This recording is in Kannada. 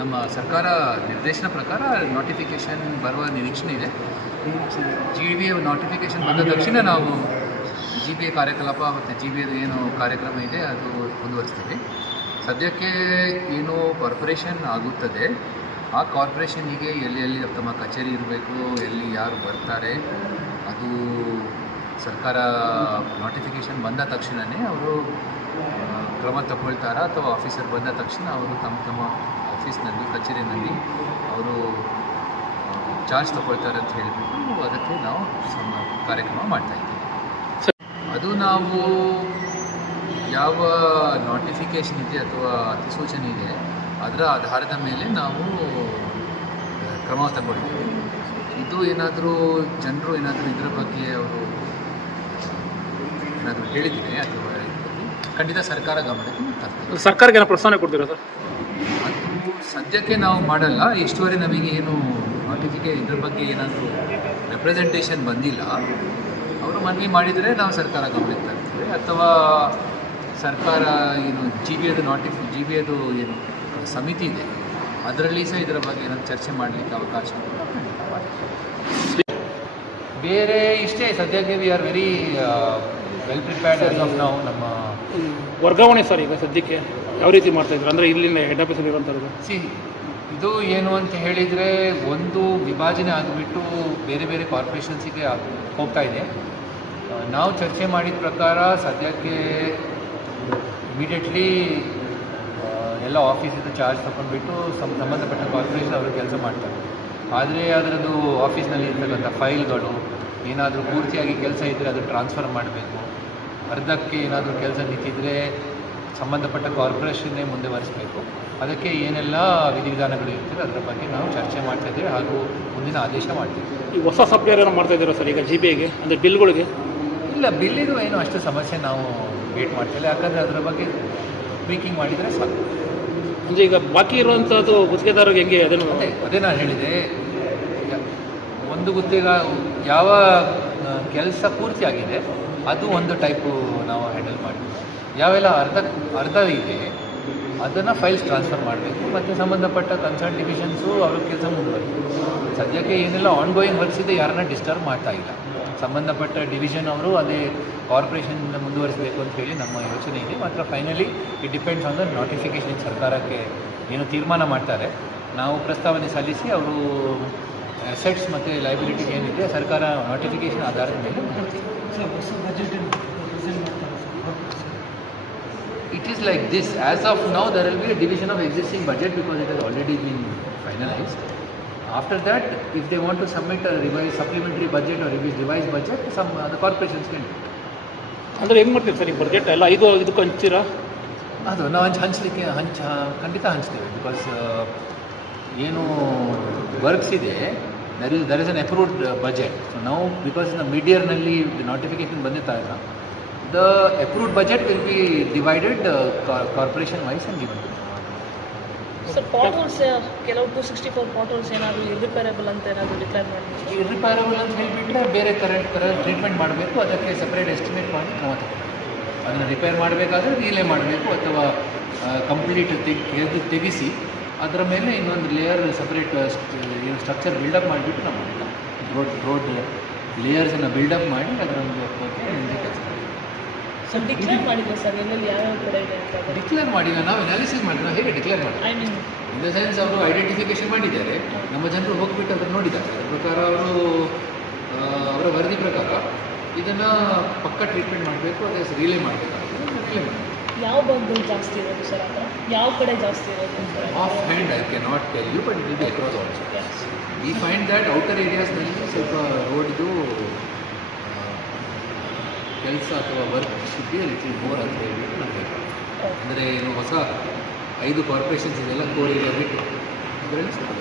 ನಮ್ಮ ಸರ್ಕಾರ ನಿರ್ದೇಶನ ಪ್ರಕಾರ ನೋಟಿಫಿಕೇಷನ್ ಬರುವ ನಿರೀಕ್ಷಣೆ ಇದೆ. GBA ನೋಟಿಫಿಕೇಷನ್ ಬಂದ ತಕ್ಷಣ ನಾವು GBA ಕಾರ್ಯಕಲಾಪ ಮತ್ತು GBAದು ಏನು ಕಾರ್ಯಕ್ರಮ ಇದೆ ಅದು ಮುಂದುವರಿಸ್ತೀವಿ. ಸದ್ಯಕ್ಕೆ ಏನು ಕಾರ್ಪೊರೇಷನ್ ಆಗುತ್ತದೆ ಆ ಕಾರ್ಪೊರೇಷನ್ನಿಗೆ ಎಲ್ಲಿ ತಮ್ಮ ಕಚೇರಿ ಇರಬೇಕು, ಎಲ್ಲಿ ಯಾರು ಬರ್ತಾರೆ, ಅದು ಸರ್ಕಾರ ನೋಟಿಫಿಕೇಷನ್ ಬಂದ ತಕ್ಷಣವೇ ಅವರು ಕ್ರಮ ತಗೊಳ್ತಾರಾ ಅಥವಾ ಆಫೀಸರ್ ಬಂದ ತಕ್ಷಣ ಅವರು ತಮ್ಮ ಆಫೀಸ್ನಲ್ಲಿ ಕಚೇರಿನಲ್ಲಿ ಅವರು ಚಾರ್ಜ್ ತಗೊಳ್ತಾರೆ ಅಂತ ಹೇಳಿಬಿಟ್ಟು ಅದಕ್ಕೆ ನಾವು ಕಾರ್ಯಕ್ರಮ ಮಾಡ್ತಾಯಿದ್ದೀವಿ. ಅದು ನಾವು ಯಾವ ನೋಟಿಫಿಕೇಷನ್ ಇದೆ ಅಥವಾ ಅಧಿಸೂಚನೆ ಇದೆ ಅದರ ಆಧಾರದ ಮೇಲೆ ನಾವು ಕ್ರಮ ತಗೊಳ್ತೀವಿ. ಇದು ಏನಾದರೂ ಜನರು ಏನಾದರೂ ಇದರ ಬಗ್ಗೆ ಅವರು ಏನಾದರೂ ಹೇಳಿದರೆ ಅಥವಾ ಖಂಡಿತ ಸರ್ಕಾರ ಗಮನಕ್ಕೆ ತರ್ತದೆ. ಸರ್ಕಾರಕ್ಕೆ ಏನೋ ಪ್ರಸ್ತಾವನೆ ಕೊಡ್ತೀರಾ ಸರ್? ಅದು ಸದ್ಯಕ್ಕೆ ನಾವು ಮಾಡಲ್ಲ. ಇಷ್ಟುವರೆ ನಮಗೆ ಏನು ಇದ್ರ ಬಗ್ಗೆ ಏನಾದರೂ ರೆಪ್ರೆಸೆಂಟೇಷನ್ ಬಂದಿಲ್ಲ. ಅವರು ಮನವಿ ಮಾಡಿದರೆ ನಾವು ಸರ್ಕಾರ ಗಮನಕ್ಕೆ ತರ್ತೀವಿ ಅಥವಾ ಸರ್ಕಾರ ಏನು GBAದು ಏನು ಸಮಿತಿ ಇದೆ ಅದರಲ್ಲಿ ಸಹ ಇದರ ಬಗ್ಗೆ ಏನಾದರೂ ಚರ್ಚೆ ಮಾಡಲಿಕ್ಕೆ ಅವಕಾಶ ಬೇರೆ ಇಷ್ಟೇ. ಸದ್ಯಕ್ಕೆ we are very well prepared as of ನಾವು. ನಮ್ಮ ವರ್ಗಾವಣೆ ಸರ್ ಈಗ ಸದ್ಯಕ್ಕೆ ಯಾವ ರೀತಿ ಮಾಡ್ತಾಯಿದ್ರು ಅಂದರೆ ಇಲ್ಲಿಂದ ಹೆಡ್ ಆಫೀಸಲ್ಲಿ ಇರೋಂಥದ್ದು? ಇದು ಏನು ಅಂತ ಹೇಳಿದರೆ ಒಂದು ವಿಭಜನೆ ಆಗಿಬಿಟ್ಟು ಬೇರೆ ಬೇರೆ ಕಾರ್ಪೊರೇಷನ್ಸಿಗೆ ಹೋಗ್ತಾ ಇದೆ. ನಾವು ಚರ್ಚೆ ಮಾಡಿದ ಪ್ರಕಾರ ಸದ್ಯಕ್ಕೆ ಇಮಿಡಿಯೇಟ್ಲಿ ಎಲ್ಲ ಆಫೀಸಿಂದ ಚಾರ್ಜ್ ತೊಗೊಂಡ್ಬಿಟ್ಟು ಸಂಬಂಧಪಟ್ಟ ಕಾರ್ಪೊರೇಷನ್ ಅವರು ಕೆಲಸ ಮಾಡ್ತಾರೆ. ಆದರೆ ಅದರದ್ದು ಆಫೀಸ್ನಲ್ಲಿ ಇರ್ತಕ್ಕಂಥ ಫೈಲ್ಗಳು ಏನಾದರೂ ಪೂರ್ತಿಯಾಗಿ ಕೆಲಸ ಇದ್ದರೆ ಅದು ಟ್ರಾನ್ಸ್ಫರ್ ಮಾಡಬೇಕು. ಅರ್ಧಕ್ಕೆ ಏನಾದರೂ ಕೆಲಸ ನಿಂತಿದ್ದರೆ ಸಂಬಂಧಪಟ್ಟ ಕಾರ್ಪೊರೇಷನ್ನೇ ಮುಂದುವರಿಸಬೇಕು. ಅದಕ್ಕೆ ಏನೆಲ್ಲ ವಿಧಿವಿಧಾನಗಳು ಇರ್ತದೆ ಅದರ ಬಗ್ಗೆ ನಾವು ಚರ್ಚೆ ಮಾಡ್ತಾಯಿದ್ದೇವೆ ಹಾಗೂ ಮುಂದಿನ ಆದೇಶ ಮಾಡ್ತೀವಿ. ಈ ಹೊಸ ಸಾಫ್ಟ್ವೇರ್ ಏನೋ ಮಾಡ್ತಾಯಿದ್ದೀರಾ ಸರ್ ಈಗ GBAಗೆ ಅಂದರೆ ಬಿಲ್ಗಳಿಗೆ? ಇಲ್ಲ, ಬಿಲ್ಲಿದು ಏನು ಅಷ್ಟು ಸಮಸ್ಯೆ ನಾವು ವೇಟ್ ಮಾಡ್ತಿಲ್ಲ. ಯಾಕಂದರೆ ಅದರ ಬಗ್ಗೆ ಟ್ವೀಕಿಂಗ್ ಮಾಡಿದರೆ ಸಾಕು. ಅಂದರೆ ಈಗ ಬಾಕಿ ಇರುವಂಥದ್ದು ಗುತ್ತಿಗೆದಾರರಿಗೆ ಹೆಂಗೆ ಅದನ್ನು? ಅದೇ ನಾನು ಹೇಳಿದೆ, ಒಂದು ಗುತ್ತಿಗೆ ಯಾವ ಕೆಲಸ ಪೂರ್ತಿಯಾಗಿದೆ ಅದು ಒಂದು ಟೈಪು ನಾವು ಹ್ಯಾಂಡಲ್ ಮಾಡ್ತೀವಿ. ಯಾವೆಲ್ಲ ಅರ್ಧ ಇದೆ ಅದನ್ನು ಫೈಲ್ಸ್ ಟ್ರಾನ್ಸ್ಫರ್ ಮಾಡಬೇಕು ಮತ್ತು ಸಂಬಂಧಪಟ್ಟ ಕನ್ಸರ್ನ್ ಡಿವಿಷನ್ಸು ಅವ್ರ ಕೆಲಸ ಮುಂದುವರಿಬೇಕು. ಸದ್ಯಕ್ಕೆ ಏನೆಲ್ಲ ಆನ್ಗೋಯಿಂಗ್ ವರ್ಕ್ಸ್ ಇದೆ ಯಾರನ್ನ ಡಿಸ್ಟರ್ಬ್ ಮಾಡ್ತಾ ಇಲ್ಲ. ಸಂಬಂಧಪಟ್ಟ ಡಿವಿಷನ್ ಅವರು ಅದೇ ಕಾರ್ಪೊರೇಷನ್ನ ಮುಂದುವರಿಸಬೇಕು ಅಂತ ಹೇಳಿ ನಮ್ಮ ಯೋಚನೆ ಇದೆ. ಮಾತ್ರ finally it depends on the notification. ಸರ್ಕಾರಕ್ಕೆ ಏನು ತೀರ್ಮಾನ ಮಾಡ್ತಾರೆ ನಾವು ಪ್ರಸ್ತಾವನೆ ಸಲ್ಲಿಸಿ ಅವರು ಅಸೆಟ್ಸ್ ಮತ್ತು ಲೈಬಿಲಿಟಿ ಏನಿದೆ ಸರ್ಕಾರ ನೋಟಿಫಿಕೇಷನ್ ಆಧಾರದ ಮೇಲೆ it is like this. As of now there will be a division of existing budget because it has already been finalized. After that, if they want to submit a revised supplementary budget or revised budget, some the corporations can do. ಅಂದರೆ ಹೆಂಗೆ ಮಾಡ್ತೀವಿ ಸರ್ ಈ ಬಜೆಟ್ ಎಲ್ಲ ಇದಕ್ಕೆ ಹಂಚ್ತೀರಾ? ಅದು ನಾವು ಹಂಚಲಿಕ್ಕೆ ಖಂಡಿತ ಹಂಚ್ತೇವೆ. ಬಿಕಾಸ್ ಏನು ವರ್ಕ್ಸ್ ಇದೆ there is an approved budget. So ನಾವು ಬಿಕಾಸ್ ಮಿಡ್ ಇಯರ್ನಲ್ಲಿ ನೋಟಿಫಿಕೇಶನ್ ಬಂದಿರ್ತಾ ಇಲ್ಲ, the approved budget will be divided corporation wise and given to them. So potholes ಕೆಲವು 264 potholes ಏನಾದರೂ ಇರ್ರಿಪೇರಬಲ್ ಅಂತ ಏನಾದರೂ ಡಿಕ್ಲೇರ್ ಮಾಡಿ ಇರ್ರಿಪೇರಬಲ್ ಅಂತ ಹೇಳಿಬಿಟ್ರೆ ಬೇರೆ ಕರೆಂಟ್ ಟ್ರೀಟ್ಮೆಂಟ್ ಮಾಡಬೇಕು. ಅದಕ್ಕೆ ಸಪ್ರೇಟ್ ಎಸ್ಟಿಮೇಟ್ ಮಾಡಿ ಕ್ರಮ ತಗೊಳ್ಬೇಕು. ಅದನ್ನು ರಿಪೇರ್ ಮಾಡಬೇಕಾದ್ರೆ ರೀಲೇ ಮಾಡಬೇಕು ಅಥವಾ ಕಂಪ್ಲೀಟ್ ತೆಗಿಸಿ ಅದರ ಮೇಲೆ ಇನ್ನೊಂದು ಲೇಯರ್ ಸಪ್ರೇಟ್ ಸ್ಟ್ರಕ್ಚರ್ ಬಿಲ್ಡಪ್ ಮಾಡಿಬಿಟ್ಟು ನಾವು ರೋಡ್ ಲೇಯರ್ಸನ್ನು ಬಿಲ್ಡಪ್ ಮಾಡಿ ಅದರ ಬಗ್ಗೆ ಮುಂದೆ ಕೆಲಸ ಮಾಡ್ತೀವಿ. ಸೊ ಡಿಕ್ಲೇರ್ ಮಾಡಿದ್ರೆ ಸರ್ ಎಲ್ಲೆಲ್ಲಿ ಯಾವ್ಯಾವ ಕಡೆ ಇದೆ ಅಂತ? ಡಿಕ್ಲೇರ್ ಮಾಡಿಲ್ಲ, ನಾವು ಅನಾಲಿಸಿಸ್ ಮಾಡಿದ್ರೆ ಹೇಗೆ ಡಿಕ್ಲೇರ್ ಮಾಡ್ತೀವಿ? I mean in the sense ಅವರು ಐಡೆಂಟಿಫಿಕೇಶನ್ ಮಾಡಿದ್ದಾರೆ, ನಮ್ಮ ಜನರು ಹೋಗಿಬಿಟ್ಟು ಅದನ್ನು ನೋಡಿದ್ದಾರೆ. ಅದರ ಪ್ರಕಾರ ಅವರು ಅವರ ವರದಿ ಪ್ರಕಾರ ಇದನ್ನು ಪಕ್ಕ ಟ್ರೀಟ್ಮೆಂಟ್ ಮಾಡಬೇಕು, ಅದೇ ರಿಲೇ ಮಾಡಬೇಕಾಗ್ತದೆ, ರಿಲೇ ಮಾಡಬೇಕು. ಯಾವ ಭಾಗದಲ್ಲಿ ಜಾಸ್ತಿ ಇರೋದು ಸರ್ ಅಂತ? ಯಾವ ಕಡೆ ಜಾಸ್ತಿ ಇರೋದು sir? Off hand I can not tell you, but it will be across also. We find that outer ಏರಿಯಾಸ್ನಲ್ಲಿ ಸ್ವಲ್ಪ ರೋಡ್ದು ಕೆಲಸ ಅಥವಾ work should be little more ಅಂತ ಹೇಳ್ಬಿಟ್ಟು ನಮಗೆ ಅಂದರೆ ಏನು ಹೊಸ 5 ಕಾರ್ಪೊರೇಷನ್ಸ್ ಇದೆಲ್ಲ ಕೋರ್ ಏರಿಯಾ ಬಿಟ್ಟು ಅದರಲ್ಲಿ ಸ್ವಲ್ಪ